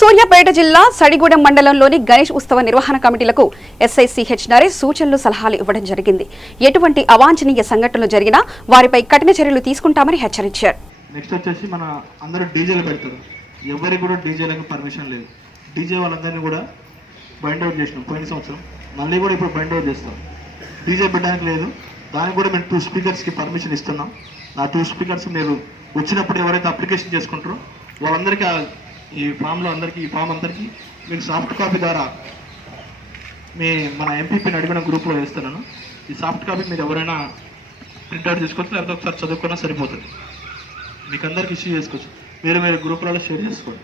సూర్యాపేట జిల్లా సడిగూడెం మండలంలోని గణేష్ ఉత్సవ నిర్వహణ కమిటీలకు ఎస్ఐ సిహెచ్ నరేష్ సూచనలు సలహాలు ఇవ్వడం జరిగింది. ఎటువంటి అవాంఛనీయ సంఘటనలు జరిగినా వారిపై కఠిన చర్యలు తీసుకుంటామని హెచ్చరించారు. నెక్స్ట్ వచ్చేసి మన అందరూ డీజేలు పెడతారు. ఎవరికి కూడా డీజేలకు పర్మిషన్ లేదు. డీజే వాళ్ళందరినీ కూడా బైండ్ అవుట్ చేసినాం పోయిన సంవత్సరం, మళ్ళీ కూడా ఇప్పుడు బైండ్ అవుట్ చేస్తాం. డీజే పెట్టడానికి లేదు, దానికి కూడా మేము 2 స్పీకర్స్కి పర్మిషన్ ఇస్తున్నాం. ఆ 2 స్పీకర్స్ మీరు వచ్చినప్పుడు ఎవరైతే అప్లికేషన్ చేసుకుంటారో వాళ్ళందరికీ ఈ ఫామ్లో ఈ ఫామ్ అందరికీ మీకు సాఫ్ట్ కాపీ ద్వారా మన ఎంపీపీని అడిగిన గ్రూప్లో వేస్తున్నాను. ఈ సాఫ్ట్ కాపీ మీరు ఎవరైనా ప్రింట్అవుట్ తీసుకోవచ్చు, లేకపోతే ఒకసారి చదువుకున్నా సరిపోతుంది. మీకు అందరికి ఇష్యూ చేసుకోవచ్చు, మీరు గ్రూపులలో షేర్ చేసుకోండి.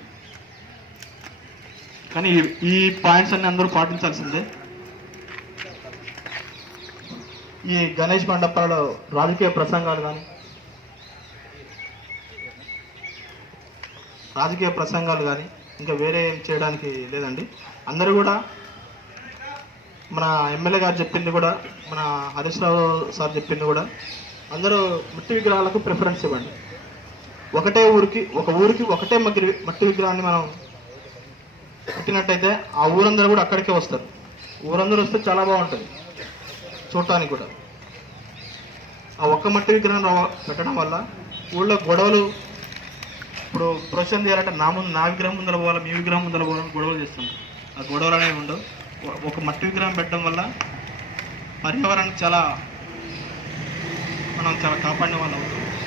కానీ ఈ పాయింట్స్ అన్ని అందరూ పాటించాల్సిందే. ఈ గణేష్ మండపాలలో రాజకీయ ప్రసంగాలు కానీ ఇంకా వేరే ఏం చేయడానికి లేదండి. అందరూ కూడా మన ఎమ్మెల్యే గారు చెప్పింది కూడా, మన హరీష్ రావు సార్ చెప్పింది కూడా, అందరూ మట్టి విగ్రహాలకు ప్రిఫరెన్స్ ఇవ్వండి. ఒక ఊరికి ఒకటే మట్టి విగ్రహాన్ని మనం పెట్టినట్టయితే ఆ ఊరందరూ కూడా అక్కడికే వస్తారు. ఊరందరూ వస్తే చాలా బాగుంటుంది చూడటానికి కూడా. ఆ ఒక్క మట్టి విగ్రహం పెట్టడం వల్ల ఊళ్ళో గొడవలు, ఇప్పుడు ప్రొసెషన్ చేయాలంటే నా విగ్రహం ముందర పోవాలి, మీ విగ్రహం ముందర పోవాలని గొడవలు చేస్తాం. ఆ గొడవలు అనేవి ఉండవు. ఒక మట్టి విగ్రహం పెట్టడం వల్ల పర్యావరణాన్ని మనం చాలా కాపాడిన వాళ్ళం.